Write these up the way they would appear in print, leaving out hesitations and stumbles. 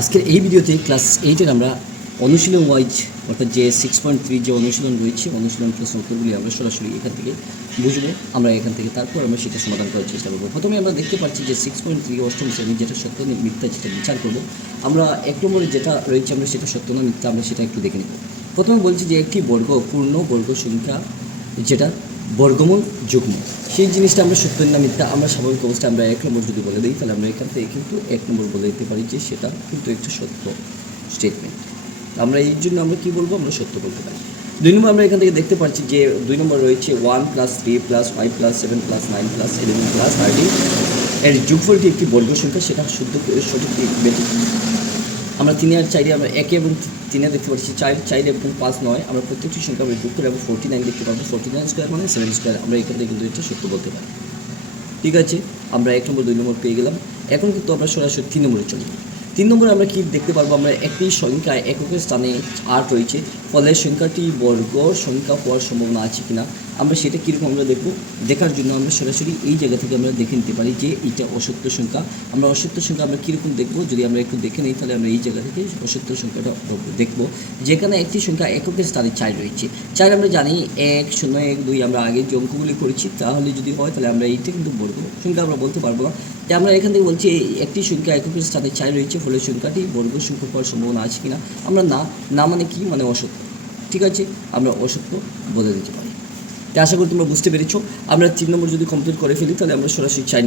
আজকের এই ভিডিওতে ক্লাস 8-এর আমরা অনুশীলন ওয়াইজ অর্থাৎ যে 6.3 যে অনুশীলন রয়েছে অনুশীলন প্রশ্ন উত্তরগুলি আমরা সরাসরি এখান থেকে বুঝবো। আমরা এখান থেকে তারপর আমরা সেটা সমাধান করার চেষ্টা করবো। প্রথমে আমরা দেখতে পাচ্ছি যে 6.3 অষ্টম শ্রেণী যেটা সত্য মিথ্যা সেটা বিচার করবো। আমরা এক নম্বরে যেটা রয়েছে আমরা সেটা সত্য না মিথ্যা আমরা সেটা একটু দেখে নেব। প্রথমে বলছি যে একটি পূর্ণ বর্গ সংখ্যা যেটা বর্গমূল যুগ্ম, সেই জিনিসটা আমরা সত্য না মিথ্যা আমরা স্বাভাবিক অবস্থায় আমরা এক নম্বর যদি বলে দিই তাহলে আমরা এখান থেকে কিন্তু এক নম্বর বলে দিতে পারি যে সেটা কিন্তু একটা সত্য স্টেটমেন্ট। আমরা এই জন্য আমরা কী বলবো, আমরা সত্য বলতে পারি। 2 নম্বর আমরা এখান থেকে দেখতে পাচ্ছি যে 2 নম্বর রয়েছে 1 + 3 + 5 + 7 + 9 + 11 + 13 এর যোগফলটি একটি বর্গ সংখ্যা, সেটা সঠিক বেঠিক। আমরা 3 আর 4 আমরা 1 এবং 3 দেখতে পাচ্ছি 4 এবং 5 9 আমরা প্রত্যেকটি সংখ্যা আমরা যোগ করে এবং 49 দেখতে পাবো। 49 স্কোয়ার মানে 7 স্কোয়ার, আমরা এখান থেকে কিন্তু এটা সত্য বলতে পারি। ঠিক আছে, আমরা 1 নম্বর 2 নম্বর পেয়ে গেলাম। এখন কিন্তু আমরা সরাসরি 3 নম্বরে চলে যাব। 3 নম্বরে আমরা কি দেখতে পারবো, আমরা একটি সংখ্যা এককের স্থানে 8 রয়েছে, ফলে সংখ্যাটি বর্গ সংখ্যা হওয়ার সম্ভাবনা আছে কিনা আমরা সেটা কীরকম আমরা দেখব। দেখার জন্য আমরা সরাসরি এই জায়গা থেকে আমরা দেখে নিতে পারি যে এইটা অসত্য সংখ্যা। আমরা অসত্য সংখ্যা আমরা কীরকম দেখব, যদি আমরা একটু দেখে নিই তাহলে আমরা এই জায়গা থেকে অসত্য সংখ্যাটা দেখব। যেখানে একটি সংখ্যা এককের স্থানে 4 রয়েছে। 4 আমরা জানি 1 0 1 2 আমরা আগে যে অঙ্কগুলি করেছি, তাহলে যদি হয় তাহলে আমরা এইটা কিন্তু বর্গ সংখ্যা আমরা বলতে পারবো না। তাই আমরা এখান থেকে বলছি একটি সংখ্যা এককের স্থানে 4 রয়েছে, ফলে সংখ্যাটি বর্গ সংখ্যা হওয়ার সম্ভাবনা আছে কিনা আমরা না মানে কি মানে অসত্য। ঠিক আছে, আমরা অসত্য বলে দিতে পারি। তাই আশা করি তোমরা বুঝতে পেরেছো। আমরা 3 নম্বর যদি কমপ্লিট করে ফেলি তাহলে আমরা সরাসরি 4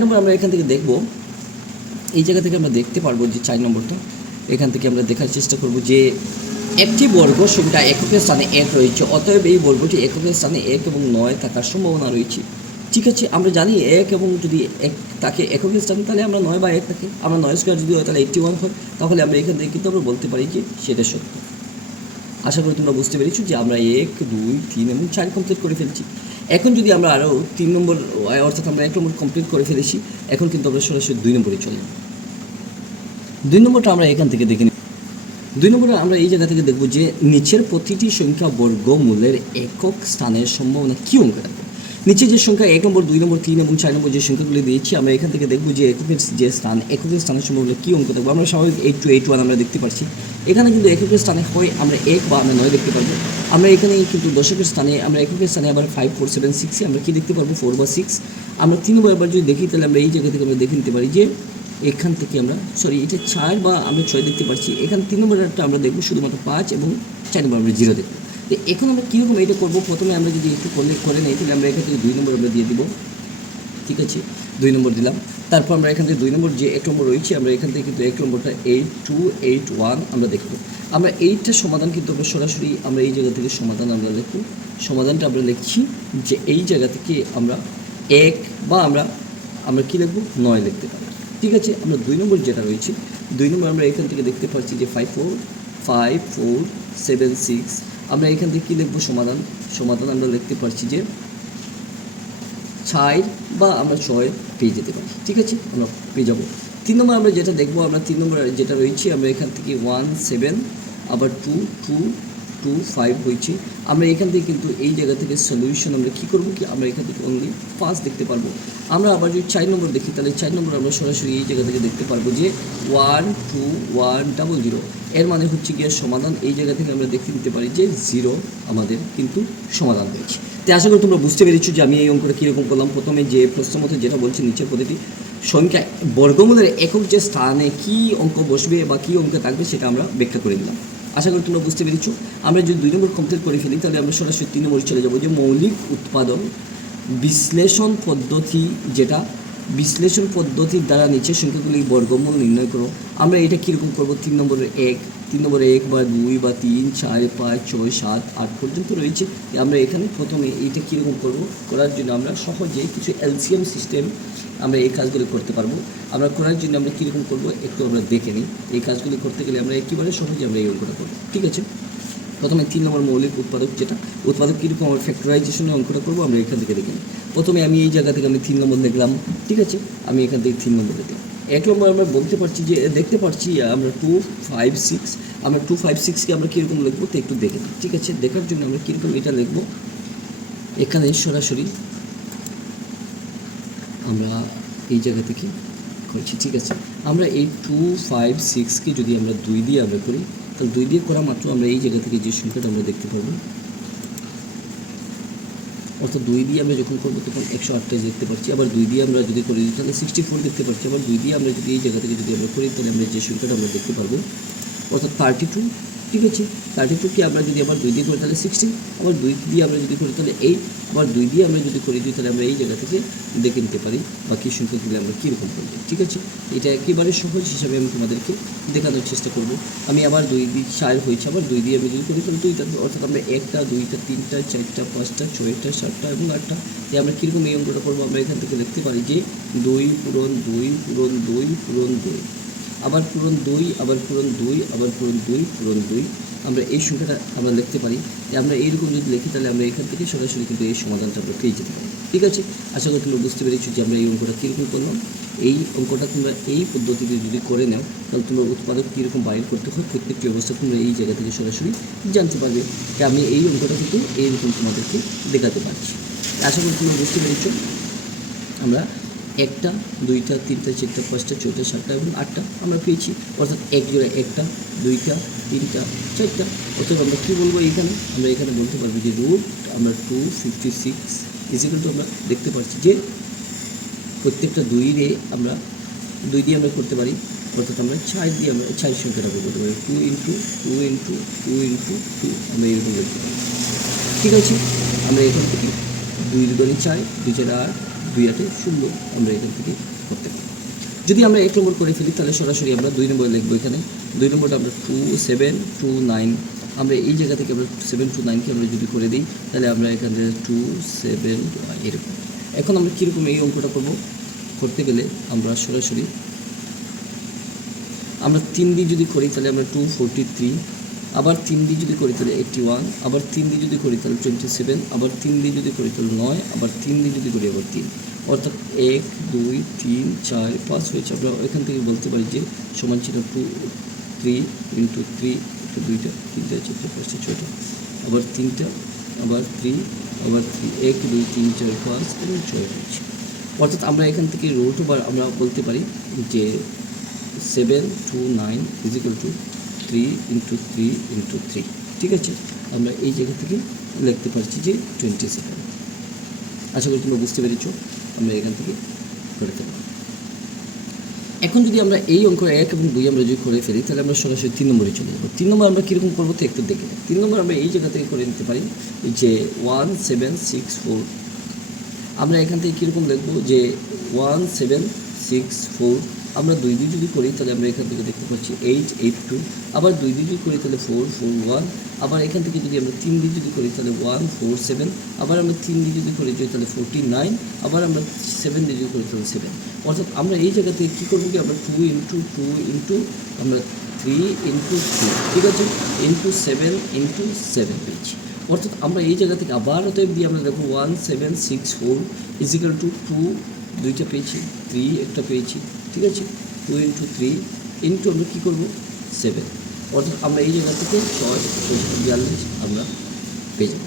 নম্বর আমরা এখান থেকে দেখব। এই জায়গা থেকে আমরা দেখতে পারবো যে 4 নম্বরটা এখান থেকে আমরা দেখার চেষ্টা করব যে একটি বর্গ সংখ্যা এককের স্থানে 1 রয়েছে, অতএব এই বর্গটি এককের স্থানে 1 এবং 9 থাকার সম্ভাবনা রয়েছে। ঠিক আছে, আমরা জানি 1 এবং যদি 1 থাকে এককের স্থানে তাহলে আমরা 9 বা 1 থাকে, আমরা 9 স্কোয়ার যদি হয় তাহলে 81 হয়, তাহলে আমরা এখান থেকে কিন্তু আমরা বলতে পারি যে সেটা সত্য। আশা করি তোমরা বুঝতে পেরেছো যে আমরা 1 2 3 এবং 4 কমপ্লিট করে ফেলছি। এখন যদি আমরা আরও 3 নম্বর অর্থাৎ আমরা 1 নম্বর কমপ্লিট করে ফেলেছি, এখন কিন্তু আমরা সরাসরি 2 নম্বরে চলে যাব। 2 নম্বরটা আমরা এখান থেকে দেখে নিই। 2 নম্বরে আমরা এই জায়গা থেকে দেখব যে নিচের প্রতিটি সংখ্যা বর্গমূলের একক স্থানের সম্ভাবনা কী অঙ্ক রাখবে। নিচে যে সংখ্যা 1 নম্বর 2 নম্বর 3 এবং 4 নম্বর যে সংখ্যাগুলি দিয়েছি, আমরা এখান থেকে দেখব যে এককের স্থানের সম্ভাবনা কী অঙ্ক থাকবে। আমরা স্বাভাবিক 8 to 81 আমরা দেখতে পাচ্ছি। এখানে কিন্তু এককের স্থানে হয় আমরা 1 বা আমরা 9 দেখতে পারবো। আমরা এখানে কিন্তু দশকের স্থানে আমরা এককের স্থানে আবার 5 4 7 6 আমরা কি দেখতে পারবো 4 বা 6। আমরা 3 নম্বর আবার যদি দেখি তাহলে আমরা এই জায়গা থেকে আমরা দেখে নিতে পারি যে এখান থেকে আমরা এটা 4 বা আমরা 6 দেখতে পাচ্ছি। এখানে 3 নম্বরটা আমরা দেখব শুধুমাত্র 5 এবং 4 নম্বর আমরা 0 দেখব। তো এখন আমরা কীরকম এটা করবো, প্রথমে আমরা যদি একটু করে নিই তাহলে আমরা এখান থেকে 2 নম্বর আমরা দিয়ে দিব। ঠিক আছে, 2 নম্বর দিলাম। তারপর আমরা এখান থেকে 2 নম্বর যে 1 নম্বর রয়েছে আমরা এখান থেকে কিন্তু 1 নম্বরটা 8 2 8 1 আমরা দেখব। আমরা এইটার সমাধান কিন্তু আমরা সরাসরি আমরা এই জায়গা থেকে সমাধান আমরা লিখব। সমাধানটা আমরা লিখছি যে এই জায়গা থেকে আমরা 1 বা আমরা কী লিখব 9 লিখতে পারি। ঠিক আছে, আমরা 2 নম্বর যেটা রয়েছে 2 নম্বর আমরা এখান থেকে দেখতে পাচ্ছি যে 5 4 7 6 আমরা এখান থেকে কী লিখবো সমাধান আমরা লিখতে পারছি যে 4 বা আমরা 6 পেয়ে যেতে পারি। ঠিক আছে, আমরা পেয়ে যাবো। 3 নম্বর আমরা যেটা দেখবো, আমরা 3 নম্বর যেটা রয়েছে আমরা এখান থেকে 1 7 আবার 2 2 2 5 হয়েছে। আমরা এখান থেকে কিন্তু এই জায়গা থেকে সলিউশন আমরা কী করবো কি আমরা এখান থেকে অনলি 5 দেখতে পারবো। আমরা আবার যদি 4 নম্বর দেখি তাহলে 4 নম্বর আমরা সরাসরি এই জায়গা থেকে দেখতে পারবো যে 1 2 1 0 0 এর মানে হচ্ছে গিয়ে সমাধান। এই জায়গা থেকে আমরা দেখতে নিতে পারি যে 0 আমাদের কিন্তু সমাধান হয়েছে। তাই আশা করি তোমরা বুঝতে পেরেছো যে আমি এই অঙ্কটা কীরকম করলাম। প্রথমে যে প্রশ্ন মতো যেটা বলছি নিচের প্রতিটি সংখ্যা বর্গমূলের একক যে স্থানে কী অঙ্ক বসবে বা কী অঙ্ক থাকবে সেটা আমরা ব্যাখ্যা করে দিলাম। আশা করি তোমরা বুঝতে পেরেছো। আমরা যদি 2 নম্বর কমপ্লিট করে ফেলি তাহলে আমরা সরাসরি 3 নম্বরে চলে যাবো যে মৌলিক উৎপাদন বিশ্লেষণ পদ্ধতি, যেটা বিশ্লেষণ পদ্ধতির দ্বারা নিচের সংখ্যাগুলি বর্গমূল নির্ণয় করো। আমরা এটা কীরকম করবো 3 নম্বরে 1 বা 2 বা 3 4 5 6 7 8 পর্যন্ত রয়েছে। আমরা এখানে প্রথমে এইটা কীরকম করবো, করার জন্য আমরা সহজেই কিছু এলসিএম সিস্টেম আমরা এই কাজগুলি করতে পারবো। আমরা করার জন্য আমরা কীরকম করবো একটু আমরা দেখে নিই। এই কাজগুলি করতে গেলে আমরা একেবারে সহজে আমরা এই অঙ্কটা করবো। ঠিক আছে, প্রথমে 3 নম্বর মৌলিক উৎপাদক কীরকম আমরা ফ্যাক্টরাইজেশনের অঙ্কটা করবো আমরা এখান থেকে দেখে নিই। প্রথমে আমি এই জায়গা থেকে আমি 3 নম্বর দেখলাম। ঠিক আছে, আমি এখান থেকে 3 নম্বর দেখলাম। 1 নম্বর আমরা বলতে পারছি যে দেখতে পাচ্ছি আমরা 2 5 6 আমরা 2 5 6কে আমরা কীরকম লিখবো তো একটু দেখে নিই। ঠিক আছে, দেখার জন্য আমরা কীরকম এটা লিখবো, এখানে সরাসরি আমরা এই জায়গা থেকে করেছি, ঠিক আছে। আমরা এই 2 5 6কে যদি আমরা 2 দিয়ে আমরা করি, তাহলে 2 দিয়ে করা মাত্র আমরা এই জায়গা থেকে যে সংখ্যাটা আমরা দেখতে পাবো, অর্থাৎ 2 দিয়ে আমরা যখন করবো তখন 128 দেখতে পাচ্ছি। আবার 2 দিয়ে আমরা যদি করি তাহলে 64 দেখতে পাচ্ছি। আবার 2 দিয়ে আমরা যদি এই জায়গা থেকে যদি আমরা করি তাহলে আমরা যে সংখ্যাটা আমরা দেখতে পারবো অর্থাৎ 32, ঠিক আছে। 32কে আমরা যদি আবার 2 দিয়ে করি তাহলে 16, আবার 2 দিয়ে আমরা যদি করি তাহলে 8, আবার 2 দিয়ে আমরা যদি করে দিই তাহলে আমরা এই জায়গা থেকে দেখে নিতে পারি বাকি সংখ্যাগুলি আমরা কীরকম করবো, ঠিক আছে। এটা একেবারে সহজ হিসাবে আমি তোমাদেরকে দেখানোর চেষ্টা করব। আমি আবার 2 দিয়ে 4 হয়েছে, আবার 2 দিয়ে আমি যদি করি তাহলে 2টা, অর্থাৎ আমরা 1টা 2টা 3টা 4টা 5টা 6টা 7টা এবং 8টা। আমরা কীরকম এই অঙ্কটা করবো, আমরা এখান থেকে দেখতে পারি যে 2 পূরণ 2 পূরণ 2 পূরণ 2, আবার পূরণ 2, আবার পূরণ 2, আবার পূরণ 2 পূরণ 2। আমরা এই সংখ্যাটা আমরা লিখতে পারি যে আমরা এইরকম যদি লিখি তাহলে আমরা এখান থেকে সরাসরি কিন্তু এই সমাধানটা আমরা পেয়ে যেতে পারি, ঠিক আছে। আশা করি তোমরা বুঝতে পেরেছো যে আমরা এই অঙ্কটা কীরকম করলাম। এই অঙ্কটা তোমরা এই পদ্ধতিতে যদি করে নাও তাহলে তোমরা উৎপাদক কীরকম বাইর করতে হয় প্রত্যেকটি অবস্থা তোমরা এই জায়গা থেকে সরাসরি জানতে পারবে। যে আমি এই অঙ্কটা কিন্তু এইরকম তোমাদেরকে দেখাতে পারছি। আশা করি তোমরা বুঝতে পেরেছো। আমরা 1টা 2টা 3টা 4টা 5টা 6টা 7টা এবং 8টা আমরা পেয়েছি, অর্থাৎ 1 জোড়া 1টা 2টা 3টা 4টা। অর্থাৎ আমরা কী বলবো এখানে, আমরা এখানে বলতে পারবো যে রুট আমরা 256 ইজিক্যাল টু আমরা দেখতে পাচ্ছি যে প্রত্যেকটা 2 আমরা 2 দিয়ে আমরা করতে পারি, অর্থাৎ আমরা 4 দিয়ে আমরা 4 সংখ্যাটা করতে পারি 2 ইন্টু 2 ইন্টু 2 ইন্টু 2 আমরা এরকম করতে পারি, ঠিক আছে। আমরা এখান থেকে 2 দুগুণে 4 2 4 8 2 8 16 আমরা এখান থেকে করতে পারি। যদি আমরা 1 নম্বর করে ফেলি তাহলে সরাসরি আমরা 2 নম্বর লিখবো। এখানে 2 নম্বরটা আমরা 2 7 2 9, আমরা এই জায়গা থেকে আমরা 7 2 9কে আমরা যদি করে দিই তাহলে আমরা এখান থেকে 2 7 এরকম। এখন আমরা কীরকম এই অঙ্কটা করবো, করতে গেলে আমরা সরাসরি আমরা 3 দিয়ে যদি করি তাহলে আমরা 243, আবার 3 দিয়ে যদি করি তাহলে 81, আবার 3 দিয়ে যদি করি তাহলে 27, আবার 3 দিয়ে যদি করি তাহলে 9, আবার 3 দিয়ে যদি করি আবার 3, অর্থাৎ 1 2 3 4 5 হয়েছে। আমরা এখান থেকে বলতে পারি যে সমান ছিল 2 3 ইন্টু 3 2টা 3টা 4টা 5টা 6টা, আবার 3টা, আবার 3, আবার 3 1 2 3 4 5 এবং 6 হয়েছে। অর্থাৎ আমরা এখান থেকে রুট ওভার আমরা বলতে পারি যে 7 2 9 ইজিক্যাল টু 3 ইন্টু 3 ইন্টু 3, ঠিক আছে। আমরা এই জায়গা থেকে লিখতে পারছি যে 27। আশা করি তোমরা বুঝতে পেরেছো। আমরা এখান থেকে করে ফেলব। এখন যদি আমরা এই অঙ্ক 1 এবং 2 আমরা যদি করে ফেলি তাহলে আমরা সরাসরি 3 নম্বরে চলে যাব। 3 নম্বর আমরা কীরকম করবো তো একটু দেখে নিই। 3 নম্বর আমরা এই জায়গা থেকে করে নিতে পারি যে 1764। আমরা এখান থেকে কীরকম লিখবো যে 1764 আমরা 2 দিয়ে যদি করি তাহলে আমরা এখান থেকে দেখতে পাচ্ছি 882, আবার 2 দিয়ে যদি করি তাহলে 441, আবার এখান থেকে যদি আমরা 3 দিয়ে যদি করি তাহলে 147, আবার আমরা 3 দিয়ে যদি করি তাহলে 49, আবার আমরা 7 দিয়ে যদি করি তাহলে 7। অর্থাৎ আমরা এই জায়গা থেকে কী করবো কি আমরা 2 ইন্টু 2 ইন্টু আমরা 3 ইন্টু 2, ঠিক আছে, ইন্টু 7 ইন্টু 7 পেয়েছি। অর্থাৎ আমরা এই জায়গা থেকে আবার অতএব দিয়ে আমরা দেখো 1764 ইজিক্যাল টু 2 2টা পেয়েছি, 3 একটা পেয়েছি, ঠিক আছে। 2 ইন্টু 3 ইন্টু আমরা কী করবো 7, অর্থাৎ আমরা এই জায়গা থেকে 6 42 আমরা পেয়ে যাবো।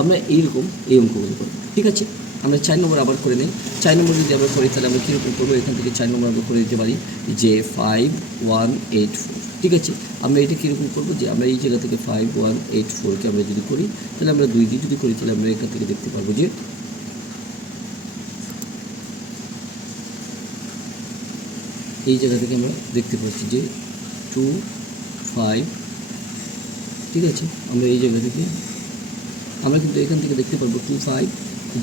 আমরা এইরকম এই অঙ্কগুলো করবো, ঠিক আছে। আমরা 4 নম্বর আবার করে নিই। 4 নম্বর যদি আবার করি তাহলে আমরা কীরকম করবো, এখান থেকে 4 নম্বর আমরা করে দিতে পারি যে 5184, ঠিক আছে। আমরা এটা কীরকম করবো যে আমরা এই জায়গা থেকে 5184কে আমরা যদি করি তাহলে আমরা 2 দিয়ে যদি করি তাহলে আমরা এখান থেকে দেখতে পারবো যে এই জায়গা থেকে আমরা দেখতে পাচ্ছি যে 2 5, ঠিক আছে। আমরা এই জায়গা থেকে আমরা কিন্তু এখান থেকে দেখতে পারবো 2 5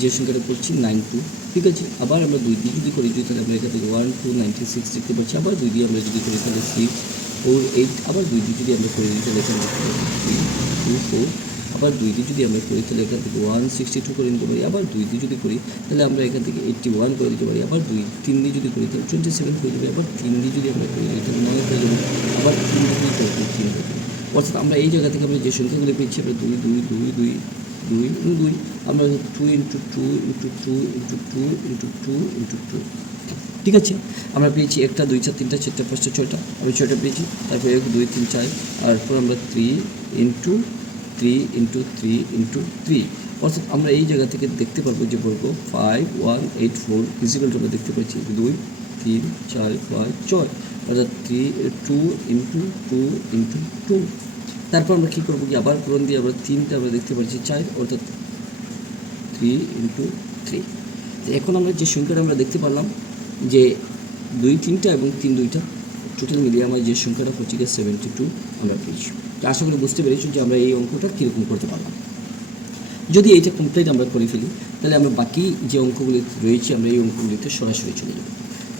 যে সংখ্যাটা করছি 92, ঠিক আছে। আবার আমরা 2 দিয়ে যদি করি তাহলে আমরা এখান থেকে 1296 দেখতে পাচ্ছি, আবার 2 দিয়ে আমরা যদি করি তাহলে 6 4 8, আবার 2 দিয়ে যদি আমরা করে দিই তাহলে এখান থেকে 3 2 4, আবার 2 দিয়ে যদি আমরা করি তাহলে এখান থেকে 162 করে নিতে পারি, আবার 2 দিয়ে যদি করি তাহলে আমরা এখান থেকে 81 করে দিতে পারি, আবার 3 দিয়ে যদি করি তাহলে 27 হয়ে যাবে, আবার 3 দিয়ে যদি আমরা করি তাহলে 9 হয়ে যাবে, আবার 3 দিয়ে যদি করি 3 হয়ে যাবে। অর্থাৎ আমরা এই জায়গা থেকে আমরা যে সংখ্যাগুলো পেয়েছি আমরা 2 2 2 2 2 2 আমরা 2 into 2 into 2 into 2 into 2 into 2, ঠিক আছে। আমরা পেয়েছি 1টা 2টা 3টা 4টা 5টা 6টা, আমি 6টা পেয়েছি। তারপরে 1 2 3 4, আর এরপর আমরা 3 ইন্টু 3 ইন্টু 3 ইন্টু 3, অর্থাৎ আমরা এই জায়গা থেকে দেখতে পারবো যে বলবো 5184 ইজিক্যাল টু আমরা দেখতে পাচ্ছি 2 3 4 5 6 অর্থাৎ 2 ইন্টু 2 ইন্টু 2। তারপর আমরা কী করবো কি আবার পূরণ দিয়ে আবার 3টা আমরা দেখতে পাচ্ছি 4 অর্থাৎ 3 ইন্টু 3। এখন আমরা যে সংখ্যাটা আমরা দেখতে পারলাম যে 2 3টা এবং 3 2টা টোটাল মিলিয়ে আমার যে সংখ্যাটা হচ্ছে গিয়ে 72 আমরা পেয়েছি। তো আশা করি বুঝতে পেরেছি যে আমরা এই অঙ্কটা কীরকম করতে পারলাম। যদি এইটা কমপ্লিট আমরা করে ফেলি তাহলে আমরা বাকি যে অঙ্কগুলি রয়েছে আমরা এই অঙ্কগুলিতে সরাসরি চলে যাব।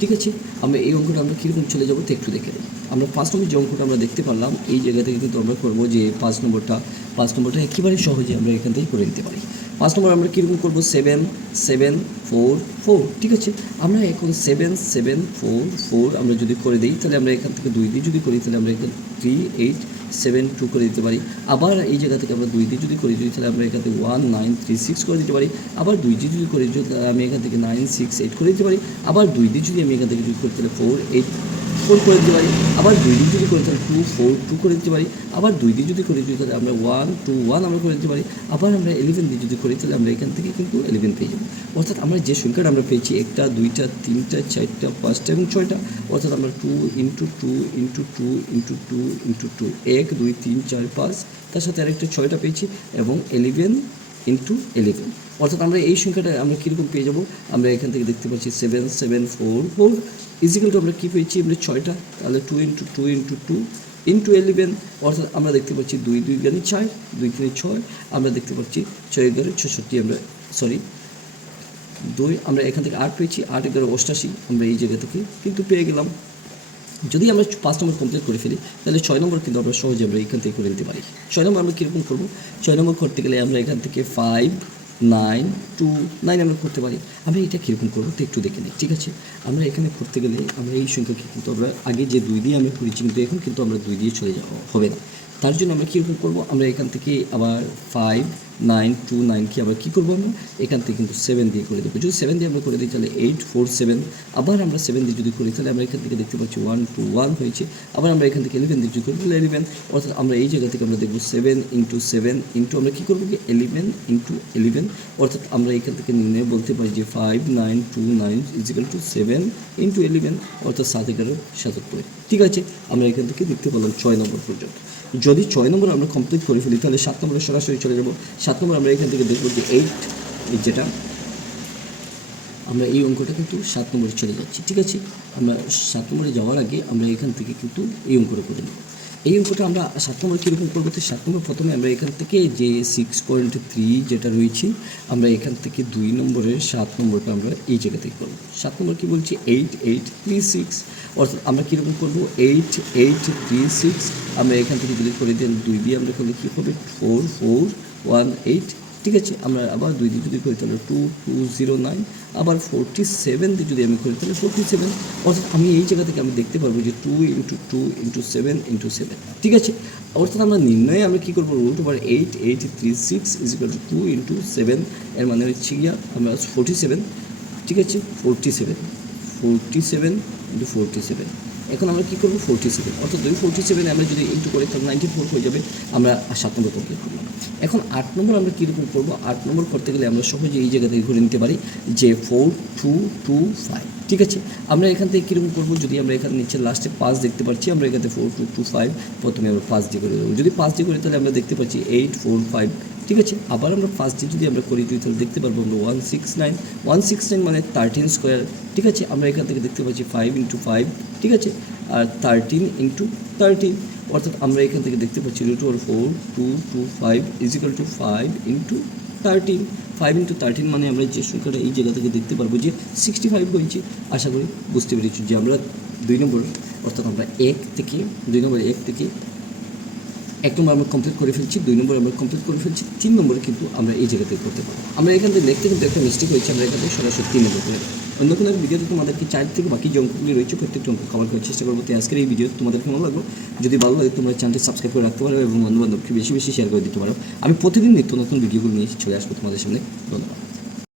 ঠিক আছে, আমরা এই অঙ্কটা আমরা কীরকম চলে যাবো তো একটু দেখে নিই। আমরা 5 নম্বর যে অঙ্কটা আমরা দেখতে পারলাম এই জায়গা থেকে কিন্তু আমরা করবো যে 5 নম্বরটা একেবারে সহজে আমরা এখান থেকে করে নিতে পারি। 5 নম্বর আমরা কীরকম করবো 7 7 4 4। ঠিক আছে, আমরা এখন 7 7 4 4 আমরা যদি করে দিই তাহলে আমরা এখান থেকে 2 দিয়ে যদি করি তাহলে আমরা এখানে 3 8 7 2 করে দিতে পারি। আবার এই জায়গা থেকে আমরা 2 দিয়ে যদি করি তাহলে আমরা এখান থেকে 1 9 3 6 করে দিতে পারি। আবার 2 দিয়ে যদি করি তাহলে আমি এখান থেকে 9 6 8 করে দিতে পারি। আবার 2 দিয়ে যদি আমি এখান থেকে যদি করি তাহলে 4 8 4 করে দিতে পারি। আবার 2 দিয়ে যদি করি তাহলে 2 4 2 করে দিতে পারি। আবার 2 দিয়ে যদি করি তাহলে আমরা 1 2 1 আমরা করে দিতে পারি। আবার আমরা 11 দিয়ে যদি করি তাহলে আমরা এখান থেকে কিন্তু 11 পেয়ে যাবো। অর্থাৎ আমরা যে সংখ্যাটা আমরা পেয়েছি 1টা 2টা 3টা 4টা 5টা এবং 6টা, অর্থাৎ আমরা 2 ইন্টু 2 ইন্টু 2 ইন্টু 2 ইন্টু 2 1 2 3 4 5 তার সাথে আরেকটা 6টা পেয়েছি এবং 11 ইন্টু 11। অর্থাৎ আমরা এই সংখ্যাটা আমরা কীরকম পেয়ে যাবো, আমরা এখান থেকে দেখতে পাচ্ছি 7 7 4 4 ইজিক্যাল টু আমরা কী পেয়েছি আমরা 6টা, তাহলে 2 ইন্টু 2 ইন্টু 2 ইন্টু 11। অর্থাৎ আমরা দেখতে পাচ্ছি 2 2 গানে 4 2 3 6 আমরা দেখতে পাচ্ছি 6 11 66 আমরা আমরা এখান থেকে 8 পেয়েছি 8 11 88 আমরা এই জায়গা থেকে কিন্তু পেয়ে গেলাম। যদি আমরা 5 নম্বর কমপ্লিট করে ফেলি তাহলে 6 নম্বর কিন্তু আমরা সহজে আমরা এখান থেকে করে নিতে পারি। 6 নম্বর আমরা কীরকম করবো, 6 নম্বর করতে গেলে আমরা এখান থেকে 5 9 2 9 আমরা করতে পারি। আমরা এটা কীরকম করবো তো একটু দেখে নিই। ঠিক আছে, আমরা এখানে করতে গেলে আমরা এই সংখ্যাকে কিন্তু আমরা আগে যে 2 দিয়ে আমরা করেছি কিন্তু এখন কিন্তু আমরা 2 দিয়ে চলে যাওয়া হবে না। তার জন্য আমরা কীরকম করবো, আমরা এখান থেকে আবার 5 9 2 9 কি আবার কী করবো আমরা এখান থেকে কিন্তু 7 দিয়ে করে দেবো। যদি 7 দিয়ে আমরা করে দিই তাহলে 8 4 7। আবার আমরা 7 দিয়ে যদি করি তাহলে আমরা এখান থেকে দেখতে পাচ্ছি 1 2 1 হয়েছে। আবার আমরা এখান থেকে 11 দিয়ে যদি করি তাহলে 11। অর্থাৎ আমরা এই জায়গা থেকে আমরা দেখবো 7 ইন্টু 7 ইন্টু আমরা কী করবো কি 11 ইন্টু 11। অর্থাৎ আমরা এখান থেকে নির্ণয় বলতে পারি যে 5 9 2 9 ইজিক্যাল টু 7 ইন্টু 11 অর্থাৎ 7 11 77। ঠিক আছে, আমরা এখান থেকে দেখতে পেলাম 6 নম্বর পর্যন্ত। যদি 6 নম্বর আমরা কমপ্লিট করে ফেলি তাহলে 7 নম্বরে সরাসরি চলে যাব। 7 নম্বর আমরা এখান থেকে দেখবো যে 8 যেটা আমরা এই অঙ্কটা কিন্তু 7 নম্বরে চলে যাচ্ছি। ঠিক আছে, আমরা 7 নম্বরে যাওয়ার আগে আমরা এখান থেকে কিন্তু এই অঙ্কটা করে নেব। এই অঙ্কটা আমরা 7 নম্বর কীরকম করবো তো 7 নম্বর প্রথমে আমরা এখান থেকে যে 6.3 যেটা রয়েছে আমরা এখান থেকে 2 নম্বরের 7 নম্বরটা আমরা এই জায়গা থেকে করবো। 7 নম্বর কী বলছি 8 8 3 6। অর্থাৎ আমরা কীরকম করবো 8 8 3 6 আমরা এখান থেকে যদি করে দিই 2 দিয়ে আমরা করলে কী হবে 4 4 1 8। ঠিক আছে, আমরা আবার 2 দিয়ে যদি করি তাহলে 2 2 0 9। আবার 47 দিয়ে যদি আমি করি তাহলে 47। অর্থাৎ আমি এই জায়গা থেকে আমি দেখতে পারবো যে 2 ইন্টু 2 ইন্টু 7 ইন্টু 7। ঠিক আছে, অর্থাৎ আমরা নির্ণয়ে আমরা কী করবো root over 8 8 3 6 is equal to 2 into 7 এর মানে হচ্ছে গিয়া আমরা 47। ঠিক আছে, 47 ইন্টু 47। এখন আমরা কী করবো 47 অর্থাৎ 47 আমরা যদি ইন্টু করি তাহলে 94 হয়ে যাবে। আমরা 7 নম্বর কমপ্লিট করলাম। এখন 8 নম্বর আমরা কীরকম করবো, 8 নম্বর করতে গেলে আমরা সহজে এই জায়গা থেকে ঘুরে নিতে পারি যে 4 2 2 5। ঠিক আছে, আমরা এখান থেকে কীরকম করবো, যদি আমরা এখানে নিচে লাস্টে 5 দেখতে পাচ্ছি আমরা এখান থেকে 4 2 2 5 প্রথমে আমরা 5 দিয়ে করে দেবো। যদি 5 দিয়ে করি তাহলে আমরা দেখতে পাচ্ছি 8 4 5। ঠিক আছে, আবার আমরা 5 দিয়ে যদি আমরা করি তাহলে দেখতে পারবো আমরা 169 মানে 13 স্কোয়ার। ঠিক আছে, আমরা এখান থেকে দেখতে পাচ্ছি 5 ইন্টু 5। ঠিক আছে, আর 13 ইন্টু 13 অর্থাৎ আমরা এখান থেকে দেখতে পাচ্ছি root over 4 2 2 5 is equal to 5 into 13। 5 into 13 মানে আমরা যে সংখ্যাটা এই জায়গা থেকে দেখতে পারবো যে 65 হয়েছে। আশা করি বুঝতে পেরেছি যে আমরা 2 নম্বর অর্থাৎ আমরা 1 থেকে 2 নম্বর 1 থেকে 1 নম্বর আমরা কমপ্লিট করে ফেলছি, 2 নম্বর আমরা কমপ্লিট করে ফেলছি, 3 নম্বরে কিন্তু আমরা এই জায়গা থেকে করতে পারবো। আমরা এখান থেকে দেখতে কিন্তু একটা মিস্টেক হয়েছে, আমরা এখান থেকে সরাসরি 3 নম্বর করে অন্য কোনো ভিডিওতে তোমাদেরকে 4 থেকে বাকি যে অঙ্কগুলি রয়েছে প্রত্যেকটা অঙ্ক কভার করার চেষ্টা করবো। তো আজকের এই ভিডিও তোমাদের কেমন লাগলো, যদি ভালো লাগে তোমরা চ্যানেলটি সাবস্ক্রাইব করে রাখতে পারো এবং বন্ধুবান্ধবকে বেশি বেশি শেয়ার করে দিতে পারো। আমি প্রতিদিন নিত্য নতুন ভিডিওগুলো নিয়ে চলে আসবো তোমাদের সামনে। ধন্যবাদ।